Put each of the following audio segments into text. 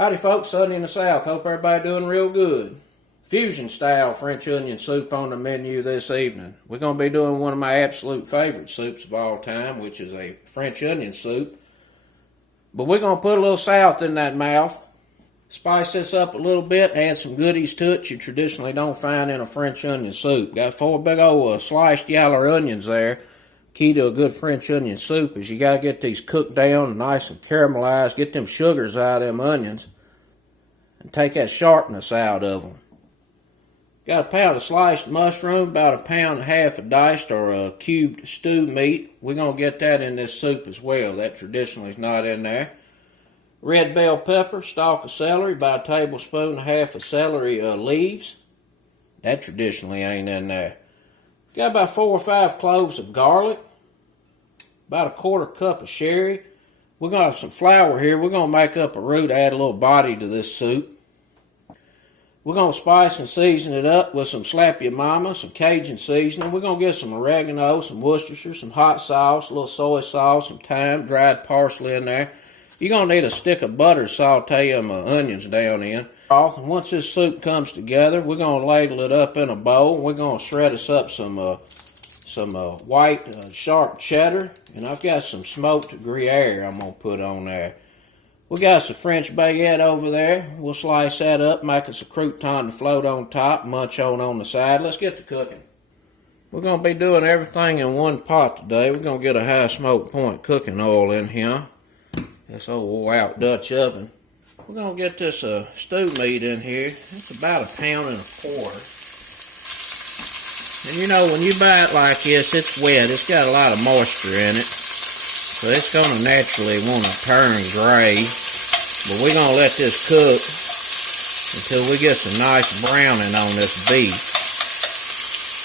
Howdy folks, Sunny in the South. Hope everybody doing real good. Fusion style French onion soup on the menu this evening. We're going to be doing one of my absolute favorite soups of all time, which is a French onion soup. But we're going to put a little salt in that mouth, spice this up a little bit, add some goodies to it you traditionally don't find in a French onion soup. Got 4 big old sliced yellow onions there. Key to a good French onion soup is you got to get these cooked down nice and caramelized, get them sugars out of them onions, and take that sharpness out of them. Got a pound of sliced mushroom, about 1.5 pounds of diced or cubed stewed meat. We're going to get that in this soup as well. That traditionally is not in there. Red bell pepper, stalk of celery, about 1.5 tablespoons of celery leaves. That traditionally ain't in there. Got about 4 or 5 cloves of garlic, about 1/4 cup of sherry. We're going to have some flour here. We're going to make up a roux to add a little body to this soup. We're going to spice and season it up with some Slap Your Mama, some Cajun seasoning. We're going to get some oregano, some Worcestershire, some hot sauce, a little soy sauce, some thyme, dried parsley in there. You're going to need a stick of butter to saute them onions down in. And once this soup comes together, we're going to ladle it up in a bowl. We're going to shred us up some white sharp cheddar, and I've got some smoked Gruyere I'm going to put on there. We got some French baguette over there. We'll slice that up, make us a crouton to float on top, munch on the side. Let's get to cooking. We're going to be doing everything in one pot today. We're going to get a high smoke point cooking oil in here. This old wore out Dutch oven. We're going to get this stew meat in here. It's about 1.25 pounds. And you know, when you buy it like this, it's wet. It's got a lot of moisture in it. So it's going to naturally want to turn gray. But we're going to let this cook until we get some nice browning on this beef.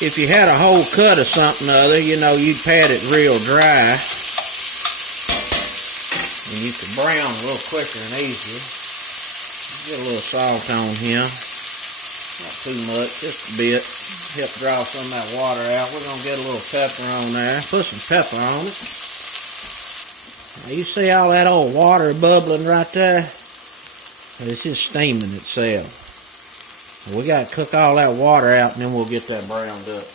If you had a whole cut of something or other, you know, you'd pat it real dry. And you can brown a little quicker and easier. Get a little salt on here. Not too much, just a bit. Help draw some of that water out. We're going to get a little pepper on there. Put some pepper on it. Now you see all that old water bubbling right there? It's just steaming itself. We got to cook all that water out and then we'll get that browned up.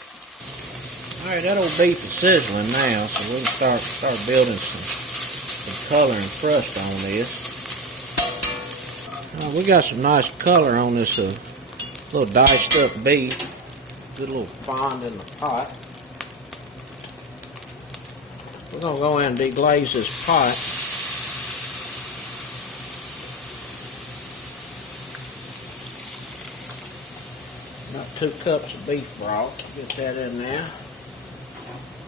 Alright, that old beef is sizzling now, so we can start building some color and crust on this. We got some nice color on this little diced up beef. Good little fond in the pot. We're going to go in and deglaze this pot. About 2 cups of beef broth. Get that in there.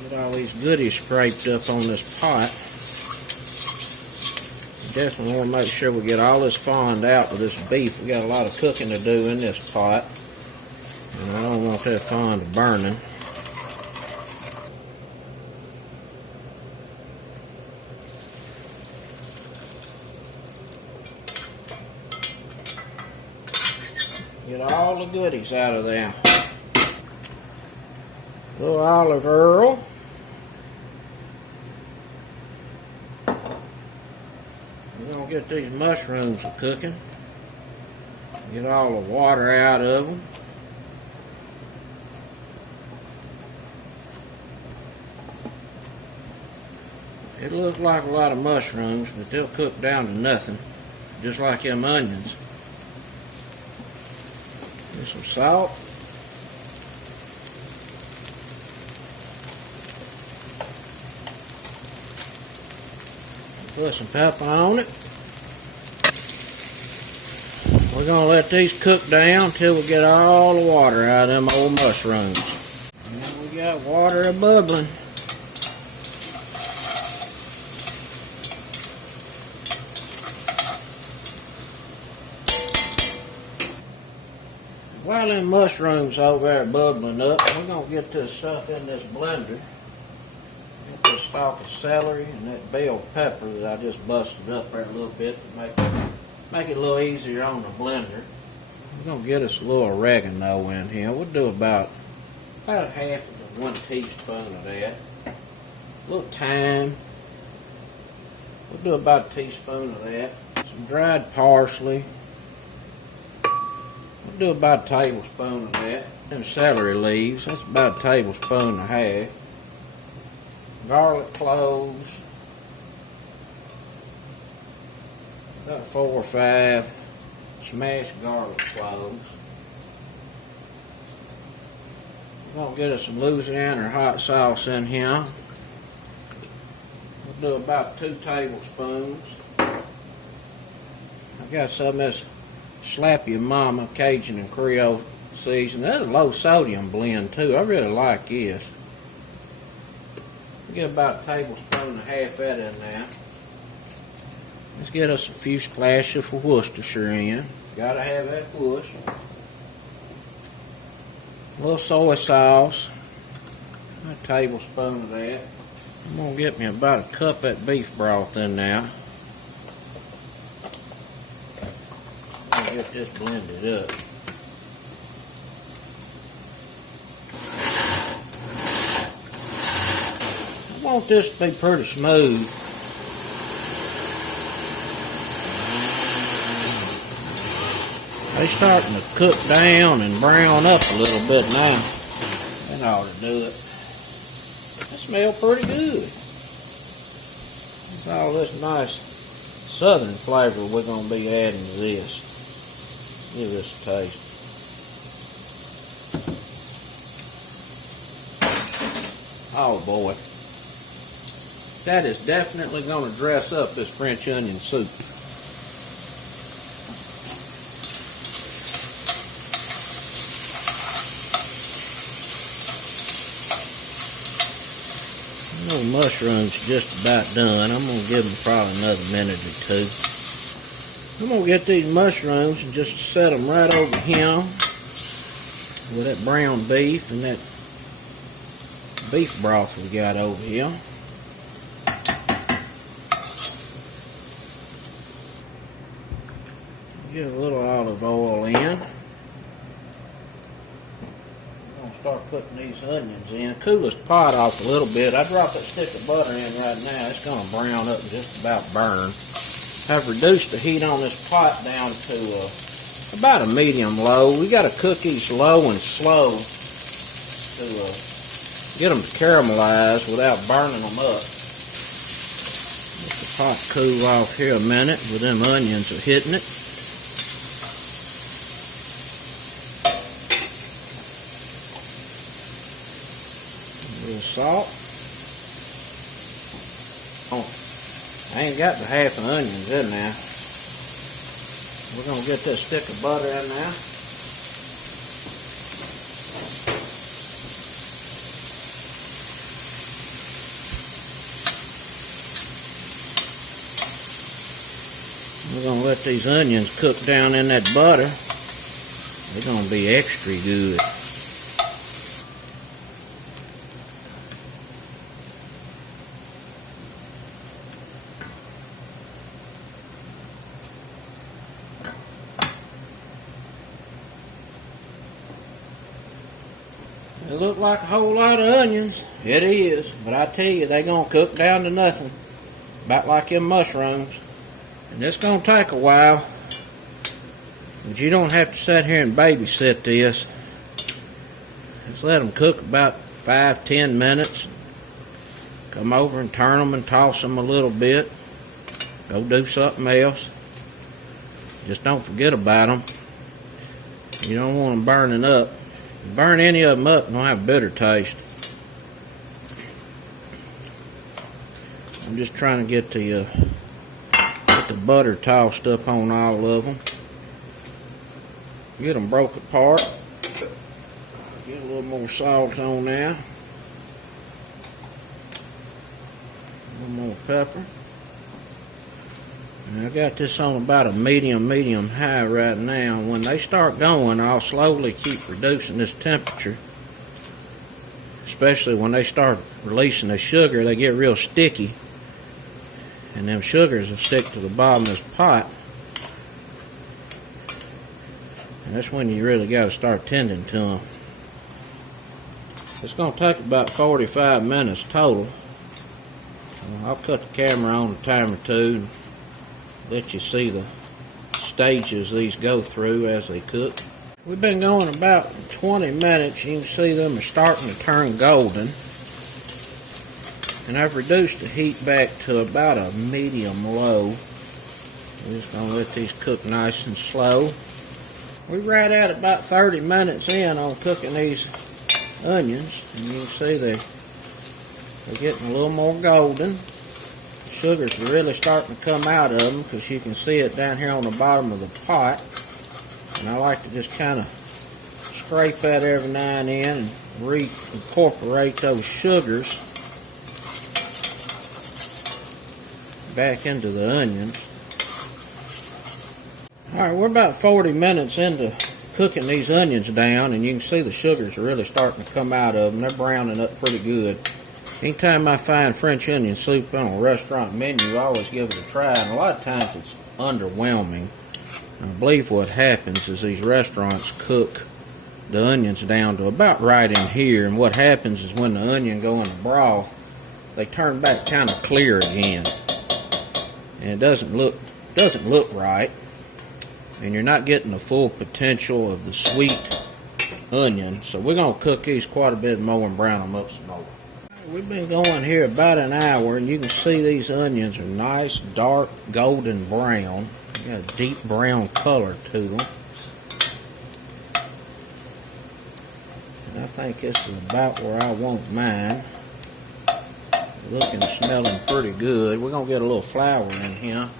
Get all these goodies scraped up on this pot. Definitely want to make sure we get all this fond out of this beef. We got a lot of cooking to do in this pot. And I don't want that fond burning. Get all the goodies out of there. A little olive oil. We're going to get these mushrooms cooking. Get all the water out of them. It looks like a lot of mushrooms, but they'll cook down to nothing. Just like them onions. Get some salt. Put some pepper on it. We're going to let these cook down until we get all the water out of them old mushrooms. And we got water bubbling. While them mushrooms over there bubbling up, we're going to get this stuff in this blender. Get this stalk of celery and that bell pepper that I just busted up there a little bit to make it a little easier on the blender. We're going to get us a little oregano in here. We'll do about 1/2 of 1 teaspoon of that. A little thyme. We'll do about a teaspoon of that. some dried parsley. We'll do about a tablespoon of that. Them celery leaves, that's about a tablespoon and a half. Garlic cloves, about 4 or 5 smashed garlic cloves. We're going to get us some Louisiana hot sauce in here. We'll do about 2 tablespoons. I got some of this Slap Your Mama Cajun and Creole seasoning. That's a low sodium blend too. I really like this. We'll get about a tablespoon and a half of that in there. Let's get us a few splashes of Worcestershire in. Gotta have that push. A little soy sauce. A tablespoon of that. I'm gonna get me about a cup of that beef broth in there. I'll get this blended up. I want this to be pretty smooth. They starting to cook down and brown up a little bit now. That ought to do it. That smells pretty good. That's all this nice southern flavor we're going to be adding to this. Give this a taste. Oh boy. That is definitely going to dress up this French onion soup. Those mushrooms are just about done. I'm going to give them probably another minute or 2. I'm going to get these mushrooms and just set them right over here with that brown beef and that beef broth we got over here. Get a little olive oil in. Start putting these onions in. Cool this pot off a little bit. I dropped that stick of butter in right now. It's going to brown up and just about burn. I've reduced the heat on this pot down to about a medium low. We got to cook these low and slow to get them to caramelize without burning them up. Let the pot cool off here a minute with them onions are hitting it. Salt. Oh, I ain't got the half of onions in there. We're going to get this stick of butter in there. We're going to let these onions cook down in that butter. They're going to be extra good. It look like a whole lot of onions. It is, but I tell you, they're going to cook down to nothing. About like them mushrooms. And it's going to take a while. But you don't have to sit here and babysit this. Just let them cook about 5-10 minutes. Come over and turn them and toss them a little bit. Go do something else. Just don't forget about them. You don't want them burning up. Burn any of them up and they'll have a bitter taste. I'm just trying to get the butter tossed up on all of them. Get them broke apart. Get a little more salt on there. A little more pepper. I got this on about a medium high right now. When they start going, I'll slowly keep reducing this temperature. Especially when they start releasing the sugar, they get real sticky. And them sugars will stick to the bottom of this pot. And that's when you really got to start tending to them. It's going to take about 45 minutes total. I'll cut the camera on a time or 2. let you see the stages these go through as they cook. We've been going about 20 minutes. You can see them are starting to turn golden. And I've reduced the heat back to about a medium low. We're just going to let these cook nice and slow. We're right at about 30 minutes in on cooking these onions. And you can see they're getting a little more golden. Sugars are really starting to come out of them because you can see it down here on the bottom of the pot. And I like to just kind of scrape that every now and then and reincorporate those sugars back into the onions. Alright, we're about 40 minutes into cooking these onions down, and you can see the sugars are really starting to come out of them. They're browning up pretty good. Anytime I find French onion soup on a restaurant menu, I always give it a try, and a lot of times it's underwhelming. I believe what happens is these restaurants cook the onions down to about right in here, and what happens is when the onion go in the broth, they turn back kind of clear again, and it doesn't look right, and you're not getting the full potential of the sweet onion. So we're going to cook these quite a bit more and brown them up some more. We've been going here about an hour, and you can see these onions are nice, dark, golden brown. They got a deep brown color to them. And I think this is about where I want mine. Looking and smelling pretty good. We're going to get a little flour in here.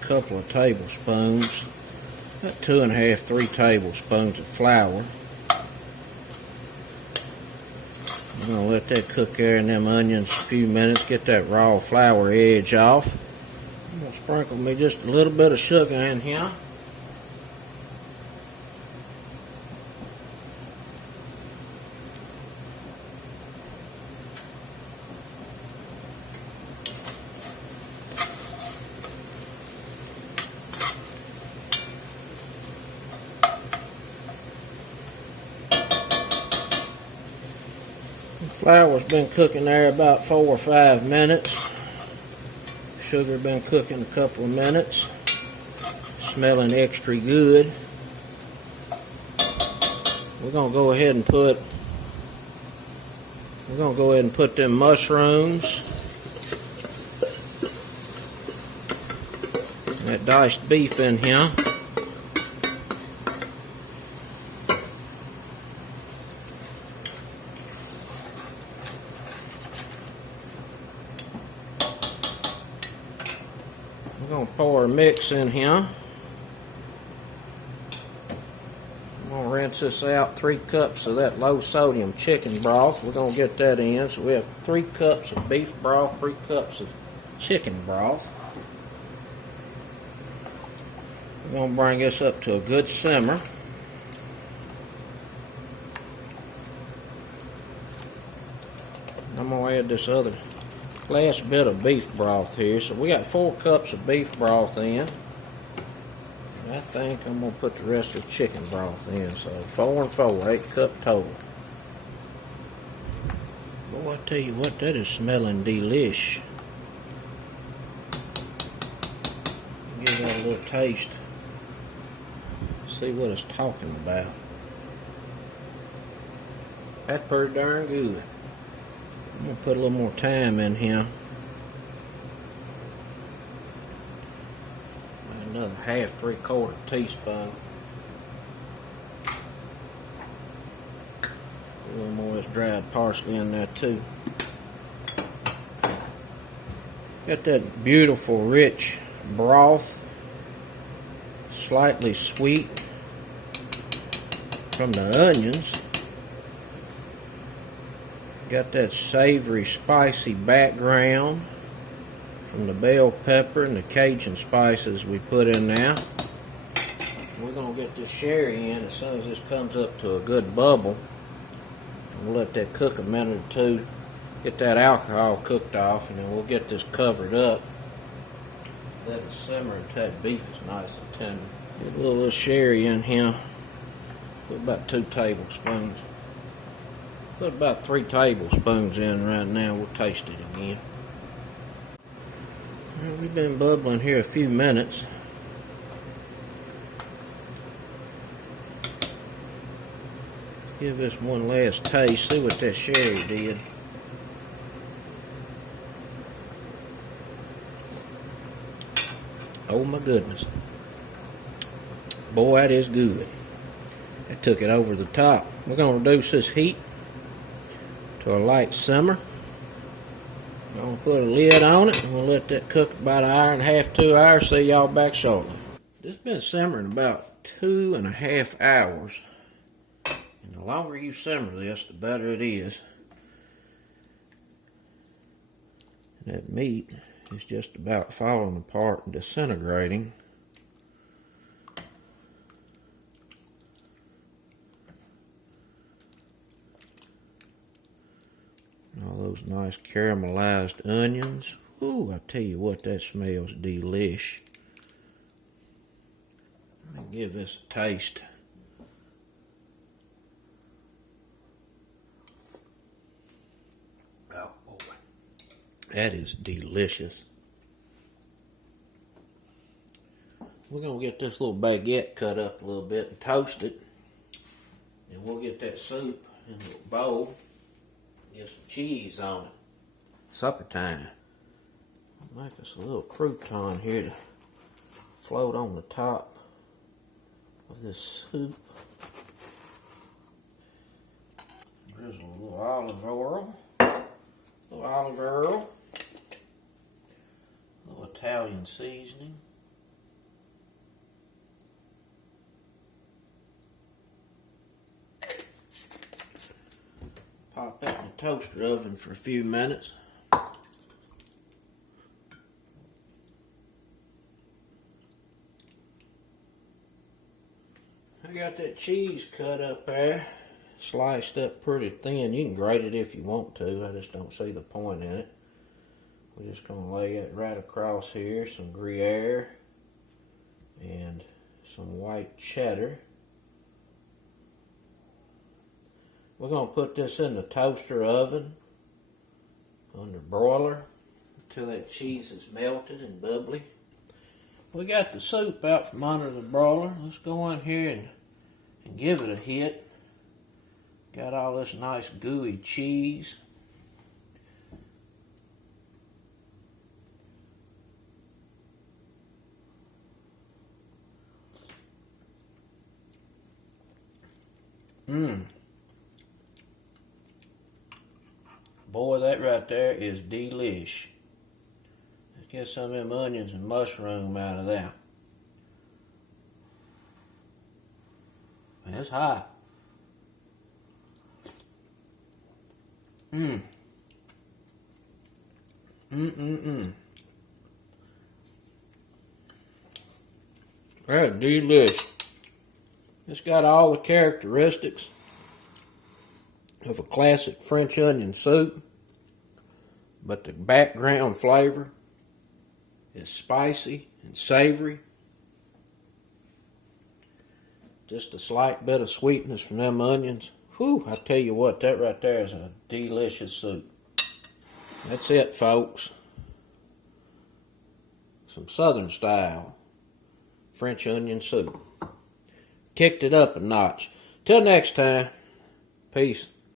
Couple of tablespoons, about 2.5, 3 tablespoons of flour. I'm going to let that cook there in them onions a few minutes, get that raw flour edge off. I'm going to sprinkle me just a little bit of sugar in here. Flour's been cooking there about 4 or 5 minutes. Sugar been cooking a couple of minutes. Smelling extra good. We're gonna go ahead and put them mushrooms, that diced beef in here. We're going to pour a mix in here. I'm going to rinse this out. 3 cups of that low sodium chicken broth. We're going to get that in. So we have 3 cups of beef broth, 3 cups of chicken broth. We're going to bring this up to a good simmer. I'm going to add this other last bit of beef broth here. So we got 4 cups of beef broth in. And I think I'm going to put the rest of the chicken broth in. So 4 and 4, 8 cup total. Boy, I tell you what, that is smelling delish. Give that a little taste. See what it's talking about. That's pretty darn good. I'm going to put a little more thyme in here. Another half, 3/4 teaspoon. A little more of this dried parsley in there too. Got that beautiful rich broth. Slightly sweet from the onions. Got that savory, spicy background from the bell pepper and the Cajun spices we put in there. We're going to get this sherry in as soon as this comes up to a good bubble. We'll let that cook a minute or two, get that alcohol cooked off, and then we'll get this covered up. Let it simmer until that beef is nice and tender. Get a little sherry in here. Put about 2 tablespoons. Put about 3 tablespoons in right now. We'll taste it again. Well, we've been bubbling here a few minutes. Give this one last taste. See what that sherry did. Oh my goodness. Boy, that is good. That took it over the top. We're going to reduce this heat to a light simmer. I'm going to put a lid on it and we'll let that cook about 1.5 hours, 2 hours. See y'all back shortly. This has been simmering about 2.5 hours. And the longer you simmer this, the better it is. And that meat is just about falling apart and disintegrating. All those nice caramelized onions. Ooh, I tell you what, that smells delish. Let me give this a taste. Oh boy, that is delicious. We're going to get this little baguette cut up a little bit and toast it. And we'll get that soup in a little bowl. Get some cheese on it. Supper time. I'll make us a little crouton here to float on the top of this soup. Drizzle a little olive oil. A little Italian seasoning. Pop that in the toaster oven for a few minutes. I got that cheese cut up there, sliced up pretty thin. You can grate it if you want to. I just don't see the point in it. We're just going to lay it right across here. Some Gruyere and some white cheddar. We're going to put this in the toaster oven under broiler until that cheese is melted and bubbly. We got the soup out from under the broiler. Let's go in here and give it a hit. Got all this nice gooey cheese. Boy, that right there is delish. Let's get some of them onions and mushroom out of there. It's hot. That's delish. It's got all the characteristics of a classic French onion soup, but the background flavor is spicy and savory. Just a slight bit of sweetness from them onions. Whew, I tell you what, that right there is a delicious soup. That's it, folks. Some southern style French onion soup. Kicked it up a notch. Till next time, peace.